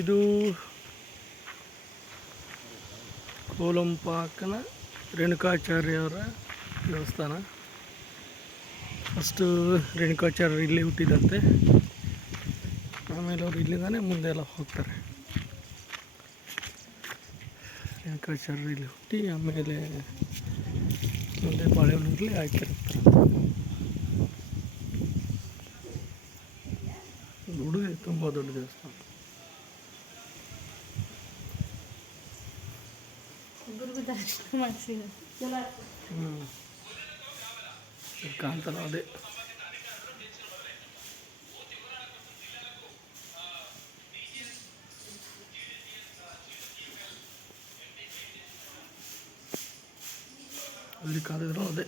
ಇದು ಕೋಲಂಪಾಕನ ರೇಣುಕಾಚಾರ್ಯವರ ದೇವಸ್ಥಾನ. ಫಸ್ಟು ರೇಣುಕಾಚಾರ್ಯರು ಇಲ್ಲಿ ಹುಟ್ಟಿದಂತೆ, ಆಮೇಲೆ ಅವರು ಇಲ್ಲಿಂದಾನೆ ಮುಂದೆ ಎಲ್ಲ ಹೋಗ್ತಾರೆ. ರೇಣುಕಾಚಾರ್ಯರು ಇಲ್ಲಿ ಹುಟ್ಟಿ ಆಮೇಲೆ ಮುಂದೆ ಬಾಳೆಹೊನ್ನೂರಲ್ಲಿ ಆಯ್ತಿರ್ತಾರೆ. ಹುಡುಗ ತುಂಬ ದೊಡ್ಡ ದೇವಸ್ಥಾನ. ಕಾಂತನ ಅದೇ ಅಲ್ಲಿ ಕಾದಿದ್ರು ಅದೇ